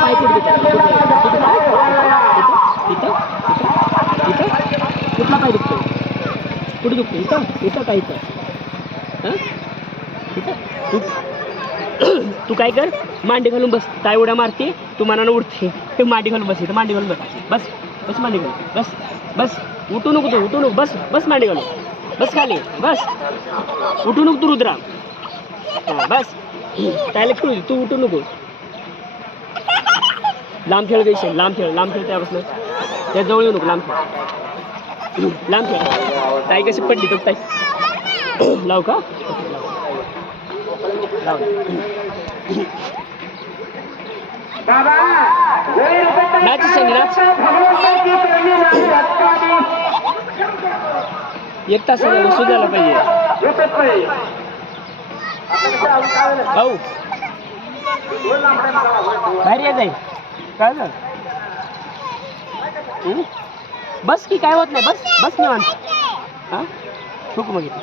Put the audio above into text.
पाय कुठे इथं कुठला पाय दुखतो? कुठे दुखतो? इथं काय इथं? हां इथं तू काय कर, मांडी घालून बस. ताई उड्या मारते, तू मनानं उडते. मांडी घालून बस, इथं मांडी घालून बस. बस बस मांडी घालून बस. बस उठू नको तू, उठू नको. बस बस मांडी घालून बस खाली. बस उठू नको तू रुद्रा. हां बस. त्याला खेळू दे, तू उठू नको. लांब खेळ गैसे, लांब खेळ त्यापासून त्या जवळ येऊ नको. लांब खेळ. ताई कशी पडली तो ताई लाव का? लाव. नाच नाच. एक तास बसू द्यायला पाहिजे. भाऊ बाहेर या जाईल काय झालं? बस की काय होत नाही. बस बस निवांत. हां ठोक मग इथे.